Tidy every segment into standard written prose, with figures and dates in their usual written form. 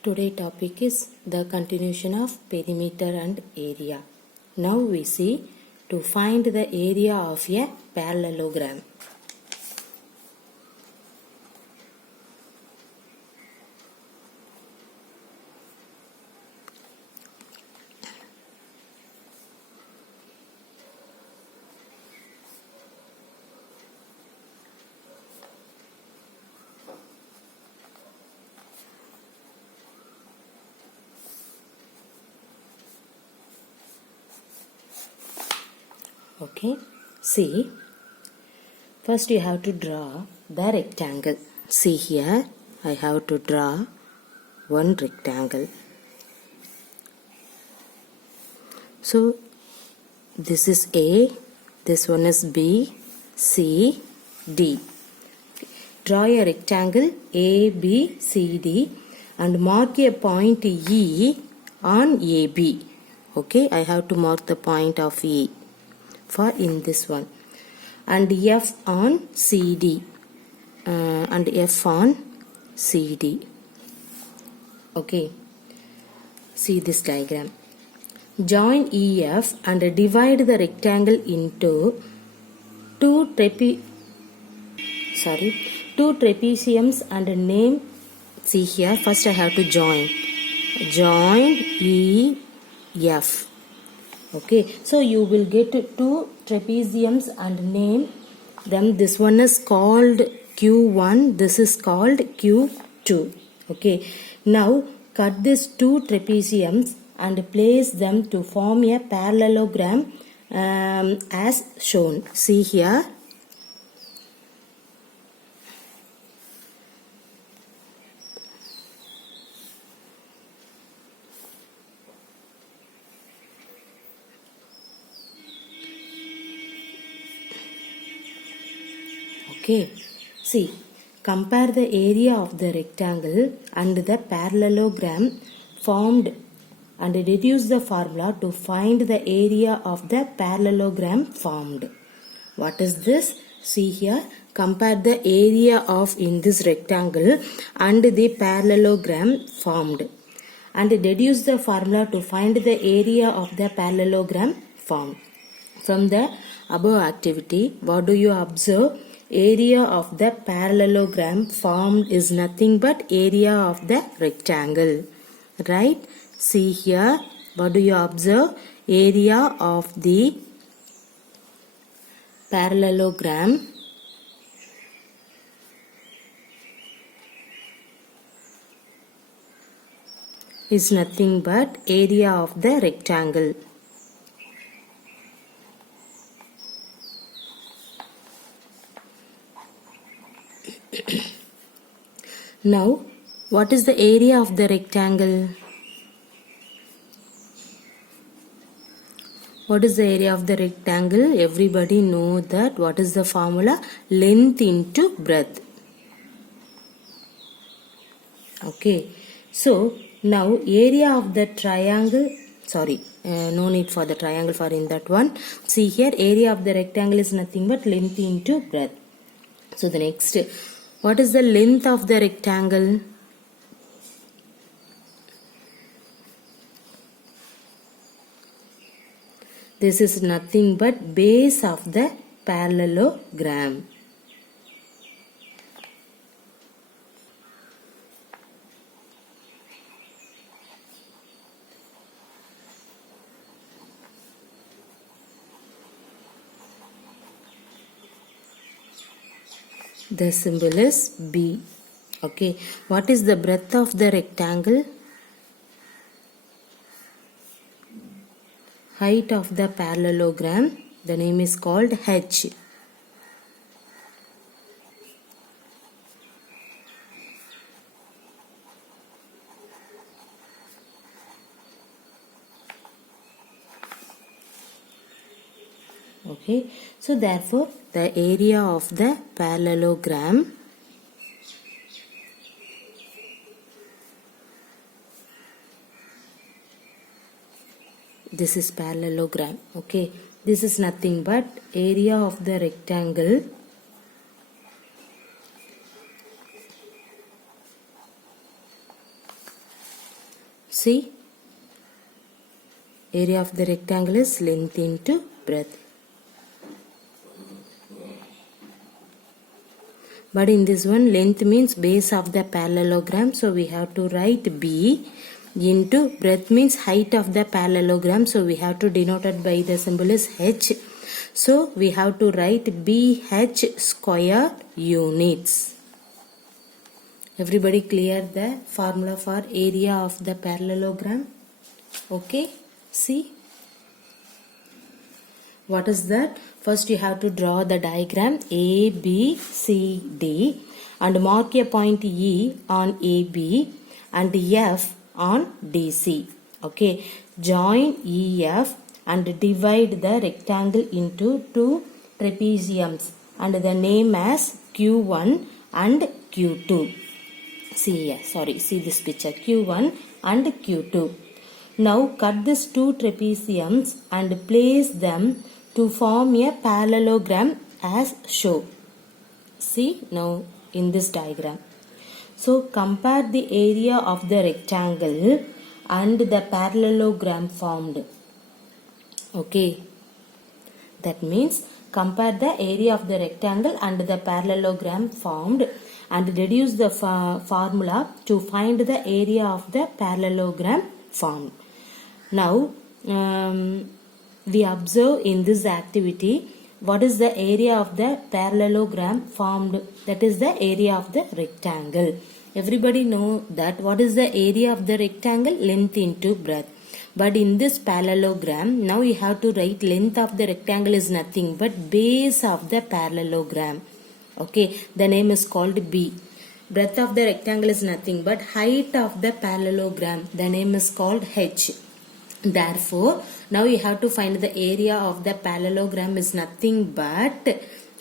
Today topic is the continuation of perimeter and area. Now we see to find the area of a parallelogram. Okay, see, first you have to draw the rectangle. See here, I have to draw one rectangle. So, this is A, this one is B, C, D. Draw a rectangle A, B, C, D and mark a point E on AB. Okay, I have to mark the point of E for in this one, and F on CD and F on CD. Okay, see this diagram. Join EF and divide the rectangle into two trapeziums and name. See here, first I have to join EF. Okay, so you will get two trapeziums and name them. This one is called Q1, this is called Q2. Okay, now cut these two trapeziums and place them to form a parallelogram as shown. See here. Okay, see, compare the area of the rectangle and the parallelogram formed and deduce the formula to find the area of the parallelogram formed. What is this? See here, compare the area of in this rectangle and the parallelogram formed and deduce the formula to find the area of the parallelogram formed. From the above activity, what do you observe? Area of the parallelogram formed is nothing but area of the rectangle. Right? See here, what do you observe? Area of the parallelogram is nothing but area of the rectangle. Now, what is the area of the rectangle? What is the area of the rectangle? Everybody know that. What is the formula? Length into breadth. Okay. So, now area of the triangle, no need for the triangle for in that one. See here, area of the rectangle is nothing but length into breadth. So, the next, what is the length of the rectangle? This is nothing but base of the parallelogram. The symbol is B. Okay. What is the breadth of the rectangle? Height of the parallelogram, the name is called H. Okay, so therefore the area of the parallelogram this is parallelogram. Okay, this is nothing but area of the rectangle See, area of the rectangle is length into breadth. But in this one, length means base of the parallelogram, so we have to write B into breadth means height of the parallelogram, so we have to denote it by the symbol is H. So we have to write BH square units. Everybody clear the formula for area of the parallelogram? Okay, see. What is that? First you have to draw the diagram A, B, C, D and mark a point E on AB and F on DC. Okay, join EF and divide the rectangle into two trapeziums and the name as Q1 and Q2. See here, see this picture, Q1 and Q2. Now cut these two trapeziums and place them to form a parallelogram as shown. See now in this diagram. So compare the area of the rectangle and the parallelogram formed. Okay, that means compare the area of the rectangle and the parallelogram formed and deduce the formula to find the area of the parallelogram formed. Now we observe in this activity what is the area of the parallelogram formed, that is the area of the rectangle. Everybody know that what is the area of the rectangle? Length into breadth. But in this parallelogram, now you have to write length of the rectangle is nothing but base of the parallelogram. Okay, the name is called B. Breadth of the rectangle is nothing but height of the parallelogram. The name is called H. Therefore, now you have to find the area of the parallelogram is nothing but,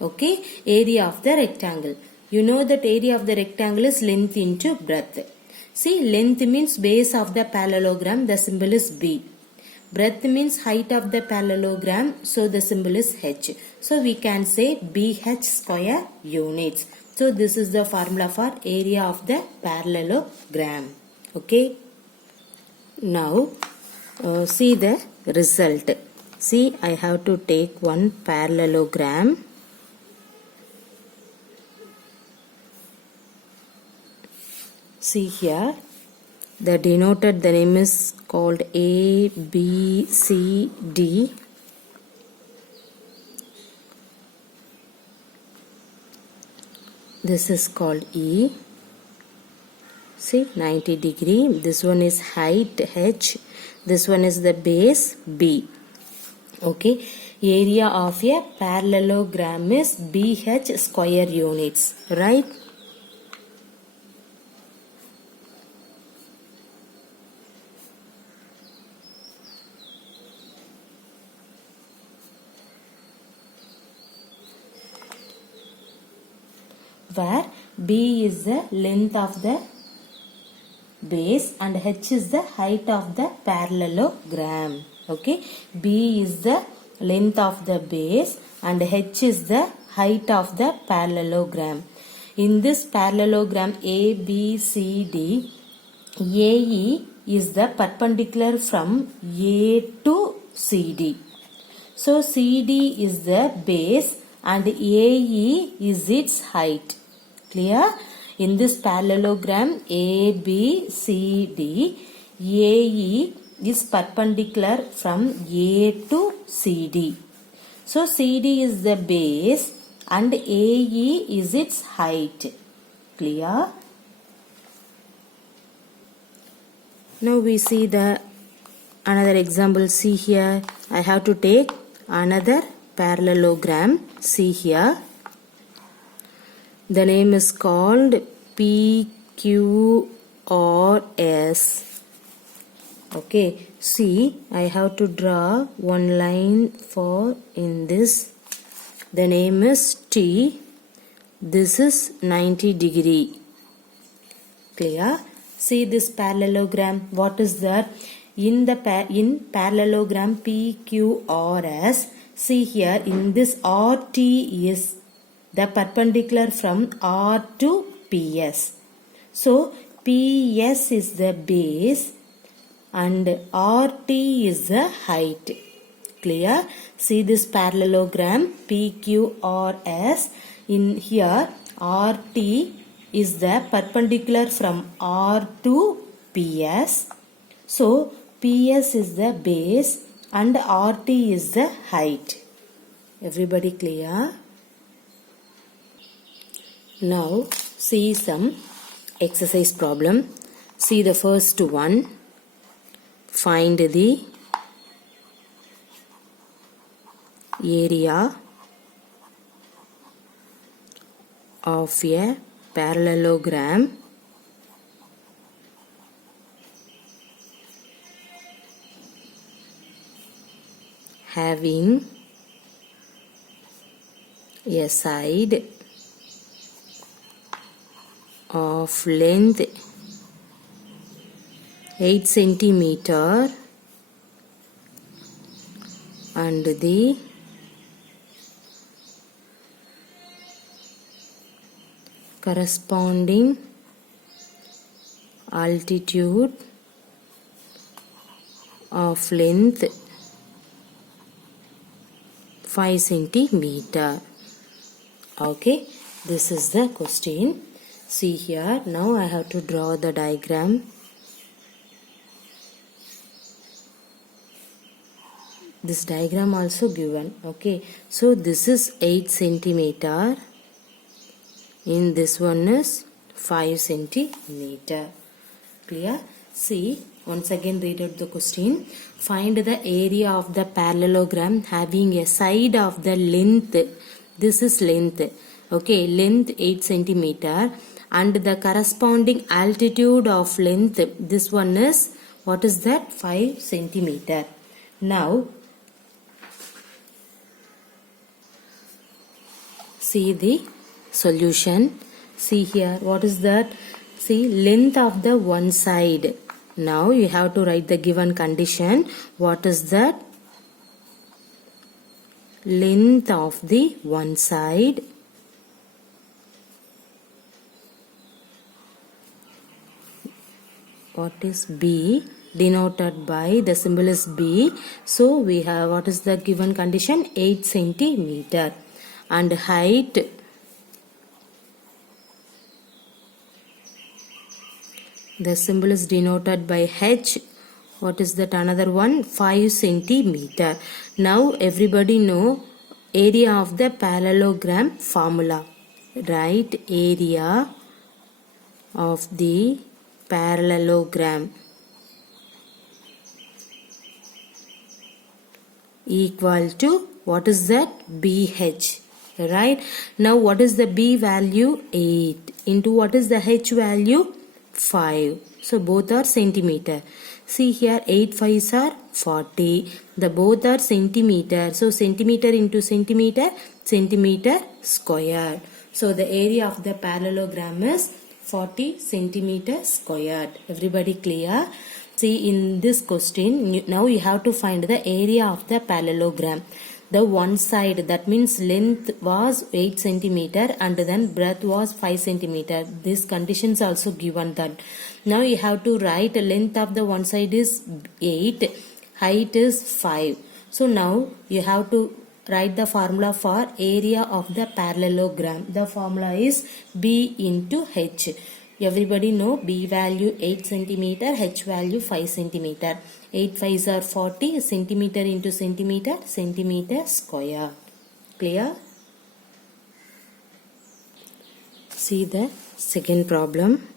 okay, area of the rectangle. You know that area of the rectangle is length into breadth. See, length means base of the parallelogram, the symbol is B. Breadth means height of the parallelogram, so the symbol is H. So we can say BH square units. So this is the formula for area of the parallelogram. Okay. Now see the result. See, I have to take one parallelogram. See here, the denoted, the name is called A, B, C, D. This is called E. See, 90 degree. This one is height H. This one is the base B. Okay, area of a parallelogram is BH square units, right? Where B is the length of the base and H is the height of the parallelogram. Okay, B is the length of the base and H is the height of the parallelogram. In this parallelogram ABCD, AE is the perpendicular from A to CD. So CD is the base and AE is its height. Clear? In this parallelogram ABCD, AE is perpendicular from A to CD. So CD is the base and AE is its height. Clear? Now we see the another example. See here, I have to take another parallelogram. See here, the name is called PQRS. Okay, see, I have to draw one line for in this. The name is T. This is 90 degree. Clear? See this parallelogram. What is that? In parallelogram PQRS, see here, in this RT is the perpendicular from R to PS. So PS is the base, and RT is the height. Clear? See this parallelogram PQRS. In here RT is the perpendicular from R to PS. So PS is the base and RT is the height. Everybody clear? Now see some exercise problem. See the first one. Find the area of a parallelogram having a side of length 8 centimeter and the corresponding altitude of length 5 centimeter. Okay, this is the question. See here, now I have to draw the diagram. This diagram also given. Okay, so this is 8 centimeter. In this one is 5 centimeter. Clear? See, once again read out the question. Find the area of the parallelogram having a side of the length. This is length. Okay, length 8 centimeter and the corresponding altitude of length. This one is, what is that? 5 centimeter. Now, see the solution. See here, what is that? See, length of the one side. Now you have to write the given condition. What is that? Length of the one side what is B, denoted by the symbol is B. So we have, what is the given condition? 8 centimeter. And height, the symbol is denoted by H. What is that another one? 5 centimeter. Now everybody know area of the parallelogram formula. Write area of the parallelogram equal to, what is that? BH. Right? Now what is the B value? 8 into what is the H value? 5. So both are centimeter. See here, 8 5s are 40. The both are centimeter. So centimeter into centimeter, centimeter square. So the area of the parallelogram is 40 centimeter squared. Everybody clear? See, in this question, now you have to find the area of the parallelogram. The one side, that means length was 8 centimeter and then breadth was 5 centimeter. These conditions also given that. Now you have to write length of the one side is 8, height is 5. So now you have to write the formula for area of the parallelogram. The formula is B into H. Everybody know B value 8 centimeter, H value 5 centimeter. 8 5s are 40, centimeter into centimeter, centimeter square. Clear? See the second problem.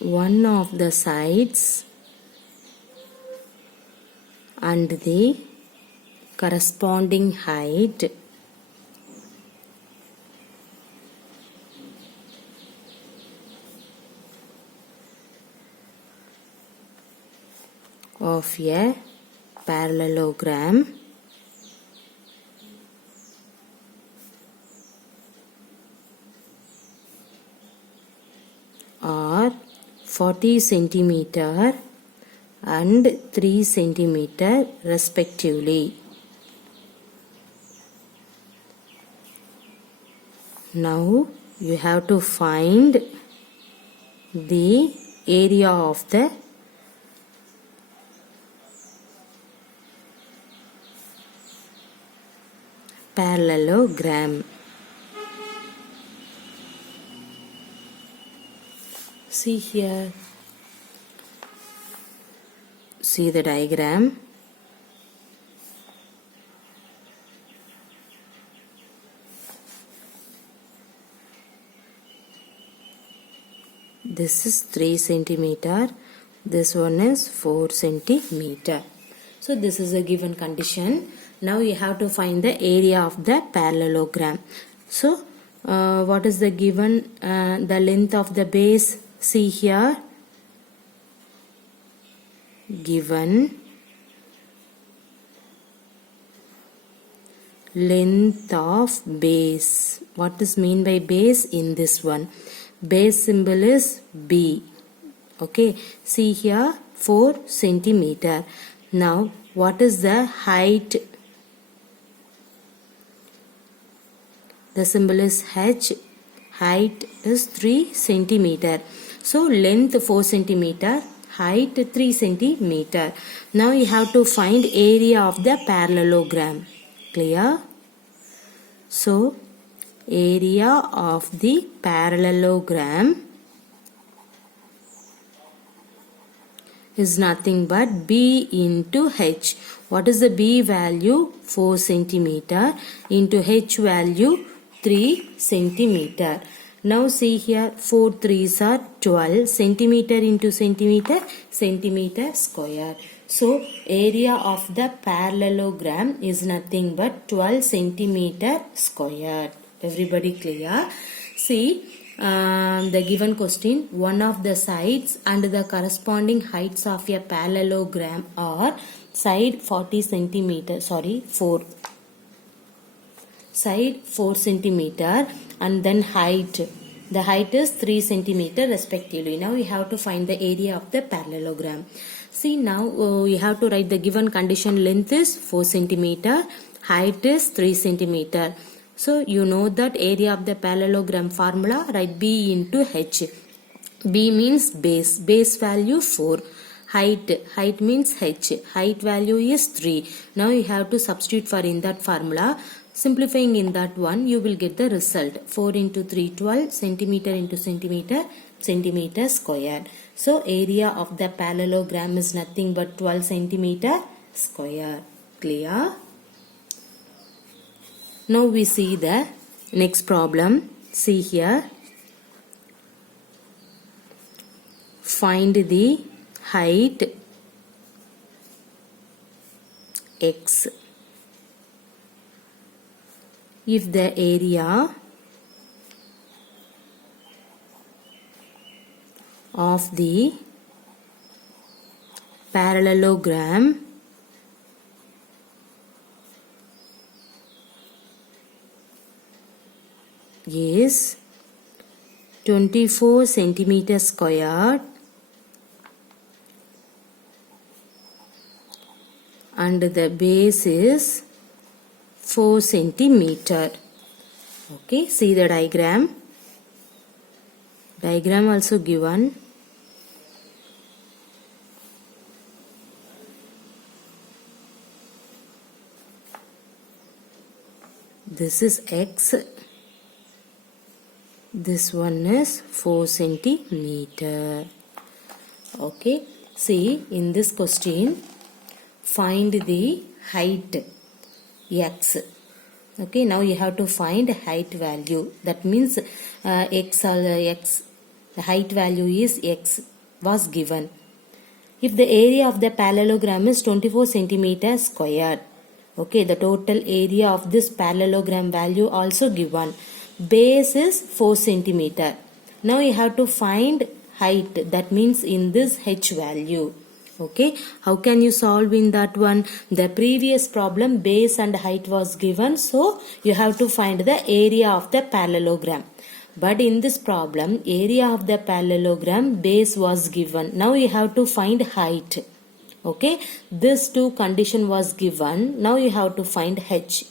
One of the sides and the corresponding height of a parallelogram are 40 centimeter and 3 centimeter respectively. Now you have to find the area of the parallelogram. See here, see the diagram. This is 3 centimeter, this one is 4 centimeter. So this is a given condition. Now you have to find the area of the parallelogram. So what is the given, the length of the base? See here, given length of base. What is mean by base in this one? Base symbol is B. Okay, see here 4 centimeter. Now what is the height? The symbol is H. Height is 3 centimeter. So length 4 centimeter, height 3 centimeter. Now you have to find area of the parallelogram. Clear? So area of the parallelogram is nothing but B into H. What is the B value? 4 centimeter into H value 3 centimeter. Now see here, 4 3s are 12 centimeter into centimeter, centimeter square. So area of the parallelogram is nothing but 12 centimeter square. Everybody clear? See the given question, one of the sides and the corresponding heights of a parallelogram are side 40 centimeter, sorry 4. Side 4 centimeter and then height. The height is 3 centimeter respectively. Now you have to find the area of the parallelogram. See now you have to write the given condition, length is 4 centimeter, height is 3 centimeter. So you know that area of the parallelogram formula, write B into H. B means base, base value 4. Height means H, height value is 3. Now you have to substitute for in that formula. Simplifying in that one, you will get the result. 4 into 3, 12 centimeter into centimeter, centimeter square. So area of the parallelogram is nothing but 12 centimeter square. Clear? Now we see the next problem. See here. Find the height x if the area of the parallelogram is 24 centimeter squared and the base is 4 centimeter. Okay, see the diagram. Diagram also given. This is x. This one is 4 centimeter. Okay, see in this question, find the height x. Okay, now you have to find height value. That means x, the height value is x was given. If the area of the parallelogram is 24 centimeter squared, okay, the total area of this parallelogram value also given. Base is 4 centimeter. Now you have to find height, that means in this h value. Okay, how can you solve in that one? The previous problem base and height was given, so you have to find the area of the parallelogram. But in this problem, area of the parallelogram, base was given. Now you have to find height. Okay, this two condition was given. Now you have to find h.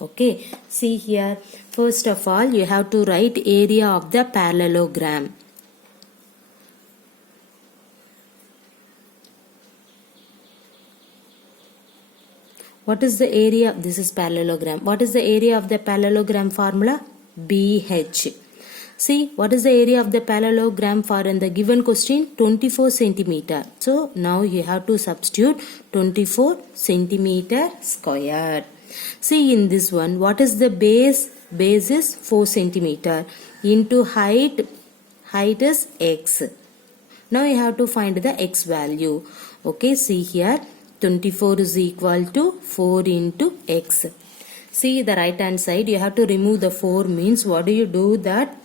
Okay, see here. First of all, you have to write area of the parallelogram. What is the area? This is parallelogram. What is the area of the parallelogram formula? BH. See, what is the area of the parallelogram for in the given question? 24 centimeter. So, now you have to substitute 24 centimeter square. See, in this one, what is the base? Base is 4 centimeter. Into height, height is x. Now, you have to find the x value. Okay, see here, 24 is equal to 4 into x. See, the right hand side, you have to remove the 4 means what do you do that?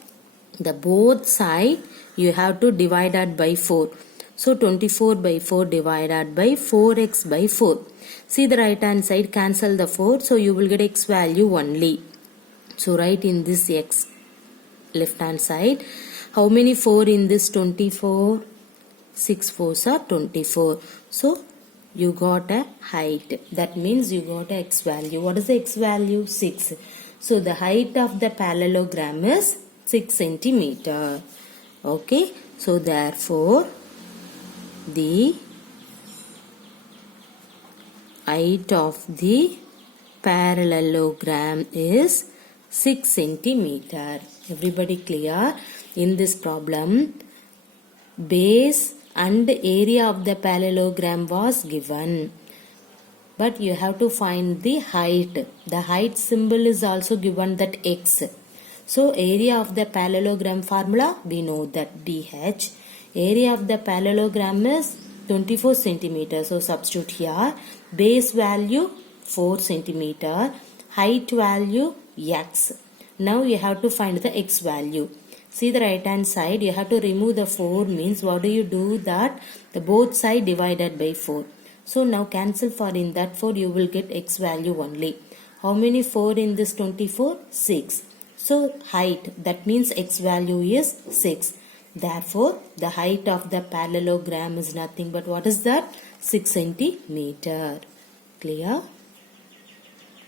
The both side you have to divide it by 4. So 24 by 4 divided by 4x by 4. See the right hand side, cancel the 4. So you will get x value only. So write in this x left hand side. How many 4 in this 24? 6 4s are 24. So you got a height. That means you got a x value. What is the x value? 6. So the height of the parallelogram is 6 centimeter. Okay. So therefore the height of the parallelogram is 6 centimeter. Everybody clear? In this problem, base and area of the parallelogram was given. But you have to find the height. The height symbol is also given, that x. So area of the parallelogram formula, we know that BH. Area of the parallelogram is 24 centimeter. So substitute here. Base value 4 centimeter. Height value x. Now you have to find the x value. See the right hand side, you have to remove the 4 means what do you do that? The both side divided by 4. So now cancel for in that 4, you will get x value only. How many 4 in this 24? 6. So height, that means x value is 6. Therefore, the height of the parallelogram is nothing but what is that? 6 centimeter. Clear?